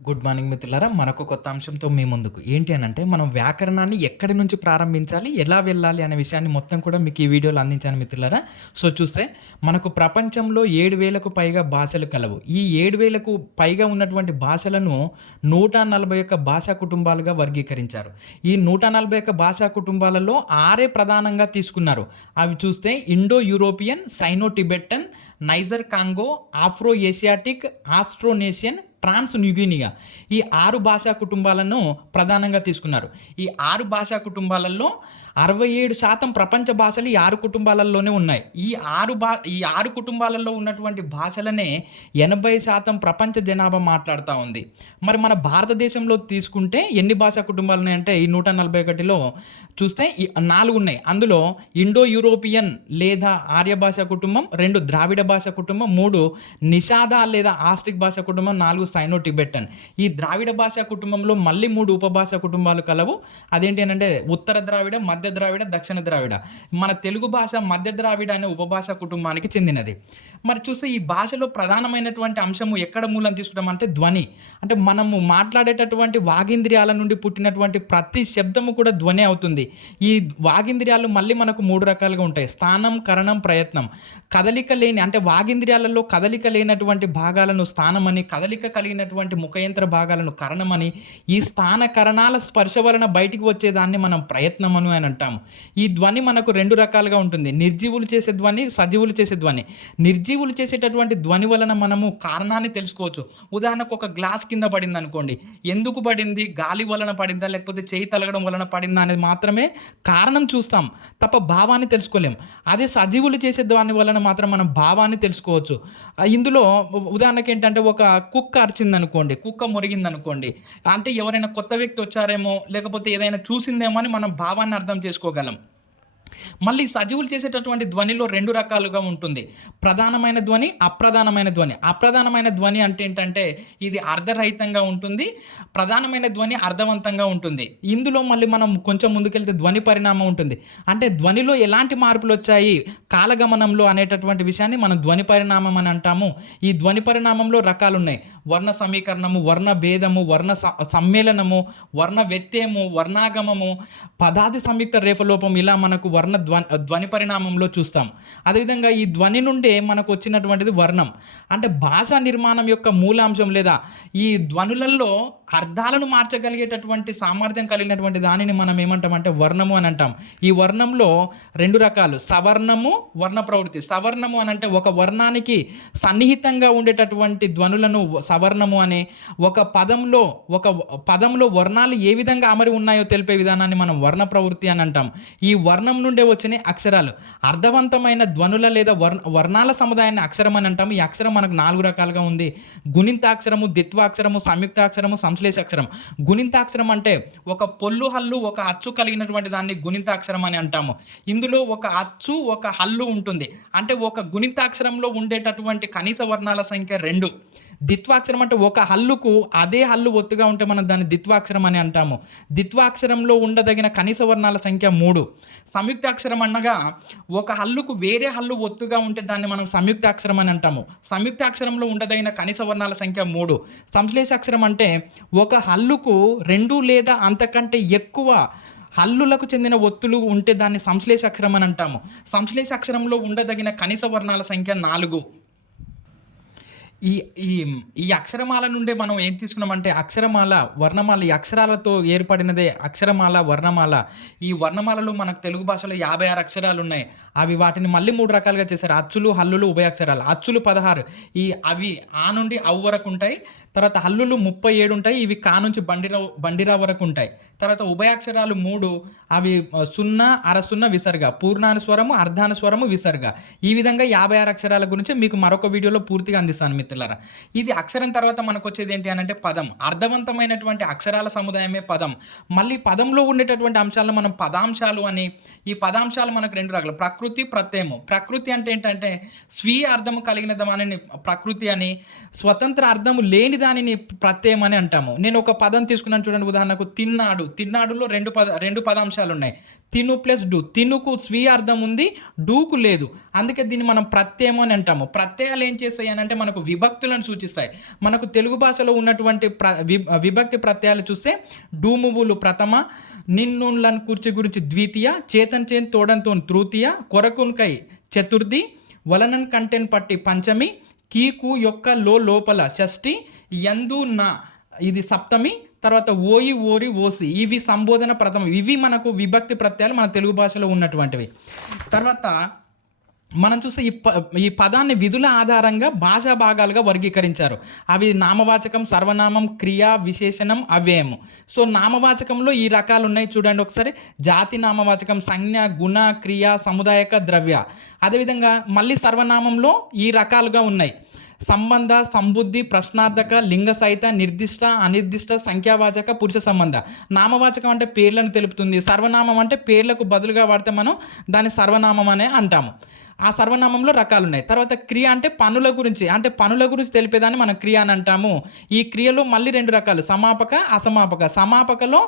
Good morning మిత్రులారా! మరొక కొత్త అంశంతో మీ ముందుకు. ఏంటి అనంటే, మనం వ్యాకరణాన్ని ఎక్కడి నుంచి ప్రారంభించాలి, ఎలా వెళ్ళాలి అనే విషయాన్ని మొత్తం కూడా మీకు ఈ వీడియోలో అందించాను మిత్రులారా. సో, చూస్తే మనకు ప్రపంచంలో 7,000కు పైగా భాషలు కలవు. ఈ 7,000కు పైగా ఉన్నటువంటి భాషలను 141 భాషా కుటుంబాలుగా వర్గీకరించారు. ఈ 141 భాషా కుటుంబాలలో 6 ప్రధానంగా తీసుకున్నారు. అవి చూస్తే Indo European, Sino Tibetan, Niger Congo, Afro Asiatic, Austronesian, Trans New Guinea ఈ 6 భాషా కుటుంబాలను ప్రధానంగా తీసుకున్నారు. ఈ 6 భాషా కుటుంబాలలో 67% ప్రపంచ భాషలు ఈ 6 కుటుంబాలలోనే ఉన్నాయి. ఈ 6 కుటుంబాలలో ఉన్నటువంటి భాషలనే 80% ప్రపంచ జనాభా మాట్లాడుతా ఉంది. మరి మన భారతదేశంలో తీసుకుంటే ఎన్ని భాషా కుటుంబాలు ఉన్నాయంటే ఈ 141లో చూస్తే 4 ఉన్నాయి. అందులో ఇండో యూరోపియన్ లేదా ఆర్య భాషా కుటుంబం, 2 ద్రావిడ భాషా కుటుంబం, 3 నిషాద లేదా ఆస్ట్రిక్ భాషా కుటుంబం, 4 సైనో టిబెటన్. ఈ ద్రావిడ భాషా కుటుంబంలో మళ్ళీ 3 ఉపభాషా కుటుంబాలు కలవు. అదేంటి అనంటే ఉత్తర ద్రావిడ, మధ్య ద్రావిడ, దక్షిణ ద్రావిడ. మన తెలుగు భాష మధ్య ద్రావిడ అనే ఉపభాషా కుటుంబానికి చెందినది. మరి చూస్తే ఈ భాషలో ప్రధానమైనటువంటి అంశము ఎక్కడ మూలం తీసుకోవడం అంటే ధ్వని. అంటే మనము మాట్లాడేటటువంటి వాగేంద్రియాల నుండి పుట్టినటువంటి ప్రతి శబ్దము కూడా ధ్వని అవుతుంది. ఈ వాగేంద్రియాలు మళ్ళీ మనకు 3 రకాలుగా ఉంటాయి: స్థానం, కరణం, ప్రయత్నం. కదలిక లేని అంటే వాగేంద్రియాలలో కదలిక లేనటువంటి భాగాలను స్థానమని, కదలిక కలిగినటువంటి ముఖయంత్ర భాగాలను కరణమని, ఈ స్థాన కరణాల స్పర్శ వలన బయటికి వచ్చేదాన్ని మనం ప్రయత్నమను అని అంటాము. ఈ ధ్వని మనకు 2 రకాలుగా ఉంటుంది: నిర్జీవులు చేసే ధ్వని, సజీవులు చేసే ధ్వని. నిర్జీవులు చేసేటటువంటి ధ్వని వలన మనము కారణాన్ని తెలుసుకోవచ్చు. ఉదాహరణకు ఒక గ్లాస్ కింద పడింది అనుకోండి, ఎందుకు పడింది, గాలి వలన పడిందా లేకపోతే చేయి తలగడం వలన పడిందా అనేది మాత్రమే కారణం చూస్తాం తప్ప భావాన్ని తెలుసుకోలేం. అదే సజీవులు చేసే దాని వలన మాత్రం మనం భావాన్ని తెలుసుకోవచ్చు. ఇందులో ఉదాహరణకి ఏంటంటే, ఒక కుక్క అరిచిందనుకోండి, కుక్క మొరిగిందనుకోండి, అంటే ఎవరైనా కొత్త వ్యక్తి వచ్చారేమో లేకపోతే ఏదైనా చూసిందేమో అని మనం భావాన్ని అర్థం చేసుకోగలం. మళ్ళీ సజీవులు చేసేటటువంటి ధ్వనిలో 2 రకాలుగా ఉంటుంది: ప్రధానమైన ధ్వని, అప్రధానమైన ధ్వని. అప్రధానమైన ధ్వని అంటే ఏంటంటే, ఇది అర్ధరహితంగా ఉంటుంది. ప్రధానమైన ధ్వని అర్థవంతంగా ఉంటుంది. ఇందులో మళ్ళీ మనం కొంచెం ముందుకెళ్తే ధ్వని పరిణామం ఉంటుంది. అంటే ధ్వనిలో ఎలాంటి మార్పులు వచ్చాయి కాలగమనంలో అనేటటువంటి విషయాన్ని మనం ధ్వని పరిణామం అని అంటాము. ఈ ధ్వని పరిణామంలో రకాలు ఉన్నాయి: వర్ణ సమీకరణము, వర్ణ భేదము, వర్ణ సమ్మేళనము, వర్ణ వ్యత్యయము, వర్ణాగమము, పదాది సంయుక్త రేఫలోపం. ఇలా మనకు ధ్వని పరిణామంలో చూస్తాం. అదేవిధంగా ఈ ధ్వని నుండే మనకు వచ్చినటువంటిది వర్ణం. అంటే భాషా నిర్మాణం యొక్క మూలాంశం లేదా ఈ ధ్వనులలో అర్థాలను మార్చగలిగేటటువంటి సామర్థ్యం కలిగినటువంటి దానిని మనం ఏమంటామంటే వర్ణము అని అంటాం. ఈ వర్ణంలో 2 రకాలు: సవర్ణము, వర్ణ ప్రవృత్తి. సవర్ణము అని అంటే ఒక వర్ణానికి సన్నిహితంగా ఉండేటటువంటి ధ్వనులను సవర్ణము అని, ఒక పదంలో వర్ణాలు ఏ విధంగా అమరి ఉన్నాయో తెలిపే విధానాన్ని మనం వర్ణ ప్రవృత్తి అని అంటాం. ఈ వర్ణం నుండే వచ్చిన అక్షరాలు అర్థవంతమైన ధ్వనుల లేదా వర్ణాల సముదాయాన్ని అక్షరం అని అంటాము. ఈ అక్షరం మనకు 4 రకాలుగా ఉంది: గుణింతాక్షరము, ద్విత్వాక్షరము, సంయుక్తాక్షరము, సంశ్లేషాక్షరం. గుణింతాక్షరం అంటే ఒక పొల్లు హల్లు ఒక అచ్చు కలిగినటువంటి దాన్ని గుణింతాక్షరం అని అంటాము. ఇందులో ఒక అచ్చు ఒక హల్లు ఉంటుంది. అంటే ఒక గుణింతాక్షరంలో ఉండేటటువంటి కనీస వర్ణాల సంఖ్య 2. ద్విత్వాక్షరం అంటే ఒక హల్లుకు అదే హల్లు ఒత్తుగా ఉంటే మనం దాన్ని ద్విత్వాక్షరం అని అంటాము. ద్విత్వాక్షరంలో ఉండదగిన కనీస వర్ణాల సంఖ్య 3. సంయుక్తాక్షరం అనగా ఒక హల్లుకు వేరే హల్లు ఒత్తుగా ఉంటే దాన్ని మనం సంయుక్తాక్షరం అని అంటాము. సంయుక్తాక్షరంలో ఉండదగిన కనీస వర్ణాల సంఖ్య 3. సంశ్లేషాక్షరం అంటే ఒక హల్లుకు 2 లేదా అంతకంటే ఎక్కువ హల్లులకు చెందిన ఒత్తులు ఉంటే దాన్ని సంశ్లేషాక్షరం అని అంటాము. సంశ్లేషాక్షరంలో ఉండదగిన కనీస వర్ణాల సంఖ్య 4. ఈ ఈ ఈ అక్షరమాల నుండే మనం ఏం తీసుకున్నామంటే, అక్షరమాల, వర్ణమాల. ఈ అక్షరాలతో ఏర్పడినదే అక్షరమాల, వర్ణమాల. ఈ వర్ణమాలలో మనకు తెలుగు భాషలో 56 అక్షరాలు ఉన్నాయి. వాటిని మళ్ళీ 3 రకాలుగా చేశారు: అచ్చులు, హల్లులు, ఉభయాక్షరాలు. అచ్చులు 16, అవి ఆ నుండి అవు వరకు ఉంటాయి. తర్వాత హల్లులు 37 ఉంటాయి, ఇవి కా నుంచి బండిరా వరకు ఉంటాయి. తర్వాత ఉభయాక్షరాలు 3, అవి 0, అరసున్న, విసర్గ, పూర్ణానుస్వరము, అర్ధానుస్వరము, విసర్గ. ఈ విధంగా 56 అక్షరాల గురించి మీకు మరొక వీడియోలో పూర్తిగా అందిస్తాను మిత్రులారా. ఇది అక్షరం తర్వాత మనకు వచ్చేది ఏంటి అని అంటే పదం. అర్థవంతమైనటువంటి అక్షరాల సముదాయమే పదం. మళ్ళీ పదంలో ఉండేటటువంటి అంశాలను మనం పదాంశాలు అని. ఈ పదాంశాలు మనకు 2 రకాలు: ప్రకృతి, ప్రత్యయము. ప్రకృతి అంటే ఏంటంటే స్వీయ అర్థము కలిగిన దానిని ప్రకృతి అని, స్వతంత్ర అర్థము లేని దానిని ప్రత్యయం అని అంటాము. నేను ఒక పదం తీసుకున్నాను చూడండి, ఉదాహరణకు తిన్నాడు. తిన్నాడులో రెండు పదాంశాలు ఉన్నాయి. తిను ప్లస్ డు. తినుకు స్వీయ అర్థం ఉంది, డూకు లేదు. అందుకే దీన్ని మనం ప్రత్యయం అని అంటాము. ప్రత్యయాలు ఏం చేస్తాయి అని అంటే మనకు విభక్తులను సూచిస్తాయి. మనకు తెలుగు భాషలో ఉన్నటువంటి విభక్తి ప్రత్యయాలు చూస్తే డూమువులు ప్రథమ, నిన్నున్లను కూర్చి గురించి ద్వితీయ, చేతన్ చేన్ తోడంతో తృతీయ, కొరకున్కై చతుర్థి, వలనన్ కంటెన్ పట్టి పంచమి, కీకు యొక్క లోపల షష్ఠి, యందు నా ఇది సప్తమి, తర్వాత ఓయి ఓరి ఓసి ఇవి సంబోధన ప్రథమ. ఇవి మనకు విభక్తి ప్రత్యయాలు మన తెలుగు భాషలో ఉన్నటువంటివి. తర్వాత మనం చూస్తే ఈ పదాన్ని విధుల ఆధారంగా భాషా భాగాలుగా వర్గీకరించారు. అవి నామవాచకం, సర్వనామం, క్రియ, విశేషణం, అవ్యయము. సో నామవాచకంలో ఈ రకాలు ఉన్నాయి చూడండి ఒకసారి. జాతి నామవాచకం, సంజ్ఞ, గుణ, క్రియ, సముదాయక, ద్రవ్య. అదేవిధంగా మళ్ళీ సర్వనామంలో ఈ రకాలుగా ఉన్నాయి. సంబంధ, సంబుద్ధి, ప్రశ్నార్థక, లింగ సహిత, నిర్దిష్ట, అనిర్దిష్ట, సంఖ్యావాచక, పురుష సంబంధ. నామవాచకం అంటే పేర్లను తెలుపుతుంది. సర్వనామం అంటే పేర్లకు బదులుగా వాడితే మనం దాన్ని సర్వనామం అనే అంటాము. ఆ సర్వనామంలో రకాలు ఉన్నాయి. తర్వాత క్రియ అంటే పనుల గురించి తెలిపేదాన్ని మనం క్రియ అని అంటాము. ఈ క్రియలో మళ్ళీ రెండు రకాలు, సమాపక, అసమాపక. సమాపకలో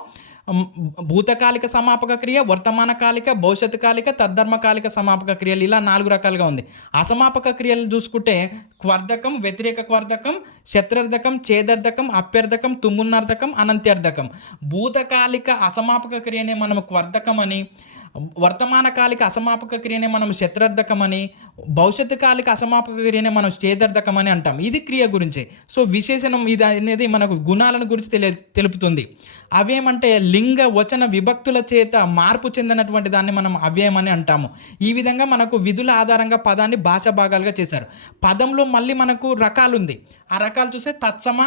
భూతకాలిక సమాపక క్రియ, వర్తమానకాలిక, భవిష్యత్తుకాలిక, తద్ధర్మకాలిక సమాపక క్రియలు, ఇలా 4 రకాలుగా ఉంది. అసమాపక క్రియలు చూసుకుంటే క్వర్ధకం, వ్యతిరేక క్వర్ధకం, శత్రర్థకం, ఛేదర్థకం, అప్యర్థకం, తుమ్మున్నర్థకం, అనంత్యర్థకం. భూతకాలిక అసమాపక క్రియనే మనం క్వర్ధకం అని, వర్తమానకాలిక అసమాపక క్రియనే మనం శత్రర్థకం అని, భవిష్యత్తు కాలిక అసమాపక క్రియనే మనం ఛేదర్థకం అని అంటాం. ఇది క్రియ గురించి. సో విశేషణం ఇది అనేది మనకు గుణాలను గురించి తెలుపుతుంది. అవ్యయమంటే లింగ వచన విభక్తుల చేత మార్పు చెందినటువంటి దాన్ని మనం అవ్యయం అని అంటాము. ఈ విధంగా మనకు విధుల ఆధారంగా పదాన్ని భాషా భాగాలుగా చేశారు. పదంలో మళ్ళీ మనకు రకాలు ఉంది. ఆ రకాలు చూస్తే తత్సమ,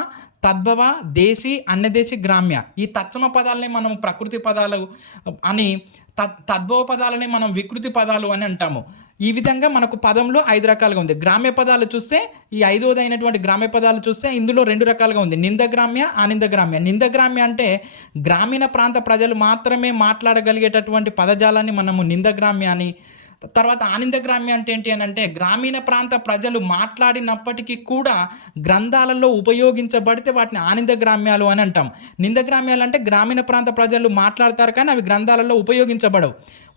తద్భవ, దేశీ, అన్యదేశీ, గ్రామ్య. ఈ తత్సమ పదాలని మనం ప్రకృతి పదాలు అని, తద్భవ పదాలని మనం వికృతి పదాలు అని అంటాము. ఈ విధంగా మనకు పదంలో 5 రకాలుగా ఉంది. గ్రామ్య పదాలు చూస్తే ఈ 5వది అయినటువంటి గ్రామ్య పదాలు చూస్తే ఇందులో 2 రకాలుగా ఉంది, నిందగ్రామ్య, ఆనిందగ్రామ్య. నిందగ్రామ్య అంటే గ్రామీణ ప్రాంత ప్రజలు మాత్రమే మాట్లాడగలిగేటటువంటి పదజాలాన్ని మనము నిందగ్రామ్య అని. తర్వాత ఆనందగ్రామ్య అంటే ఏంటి అని అంటే గ్రామీణ ప్రాంత ప్రజలు మాట్లాడినప్పటికీ కూడా గ్రంథాలలో ఉపయోగించబడితే వాటిని ఆనందగ్రామ్యాలు అని అంటాం. నిందగ్రామ్యాలు అంటే గ్రామీణ ప్రాంత ప్రజలు మాట్లాడతారు కానీ అవి గ్రంథాలలో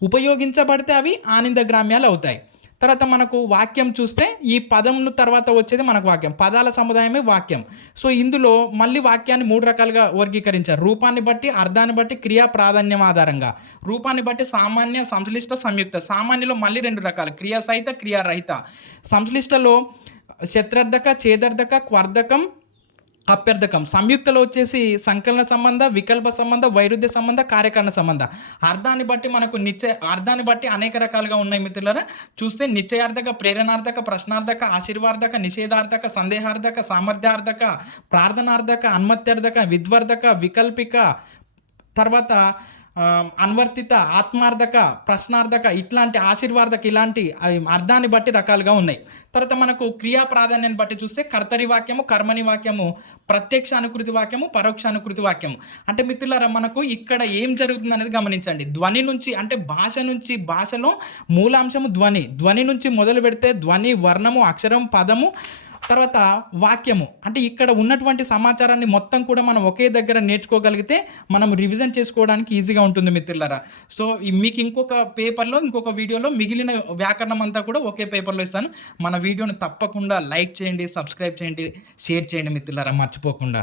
ఉపయోగించబడితే అవి ఆనందగ్రామ్యాలు అవుతాయి. తర్వాత మనకు వాక్యం చూస్తే ఈ పదం తర్వాత వచ్చేది మనకు వాక్యం. పదాల సముదాయమే వాక్యం. సో ఇందులో మళ్ళీ వాక్యాన్ని 3 రకాలుగా వర్గీకరించారు. రూపాన్ని బట్టి, అర్థాన్ని బట్టి, క్రియా ప్రాధాన్యం ఆధారంగా. రూపాన్ని బట్టి సామాన్య, సంశ్లిష్ట, సంయుక్త. సామాన్యలో మళ్ళీ 2 రకాలు, క్రియా సహిత, క్రియా రహిత. సంశ్లిష్టలో శత్రర్థక, ఛేదర్థక, క్వర్ధకం, అప్యర్థకం. సంయుక్తలో వచ్చేసి సంకలన సంబంధ, వికల్ప సంబంధ, వైరుధ్య సంబంధ, కార్యకారణ సంబంధ. అర్థాన్ని బట్టి అనేక రకాలుగా ఉన్నాయి మిత్రులారా. చూస్తే నిశ్చయార్థక, ప్రేరణార్థక, ప్రశ్నార్థక, ఆశీర్వార్థక, నిషేధార్థక, సందేహార్థక, సామర్థ్యార్థక, ప్రార్థనార్థక, అన్మత్యర్థక, విద్వర్ధక, వికల్పిక, తర్వాత అన్వర్తిత, ఆత్మార్థక, ప్రశ్నార్థక, ఇట్లాంటి ఆశీర్వార్థక, ఇలాంటి అర్థాన్ని బట్టి రకాలుగా ఉన్నాయి. తర్వాత మనకు క్రియా ప్రాధాన్యాన్ని బట్టి చూస్తే కర్తరి వాక్యము, కర్మని వాక్యము, ప్రత్యక్ష అనుకృతి వాక్యము, పరోక్ష అనుకృతి వాక్యము. అంటే మిత్రులారా మనకు ఇక్కడ ఏం జరుగుతుంది అనేది గమనించండి. ధ్వని నుంచి అంటే భాషలో మూలాంశము ధ్వని నుంచి మొదలు పెడితే ధ్వని, వర్ణము, అక్షరం, పదము, తర్వాత వాక్యము. అంటే ఇక్కడ ఉన్నటువంటి సమాచారాన్ని మొత్తం కూడా మనం ఒకే దగ్గర నేర్చుకోగలిగితే మనం రివిజన్ చేసుకోవడానికి ఈజీగా ఉంటుంది మిత్రులారా. సో మీకు ఇంకొక వీడియోలో మిగిలిన వ్యాకరణం అంతా కూడా ఒకే పేపర్లో ఇస్తాను. మన వీడియోని తప్పకుండా లైక్ చేయండి, సబ్స్క్రైబ్ చేయండి, షేర్ చేయండి మిత్రులారా, మర్చిపోకుండా.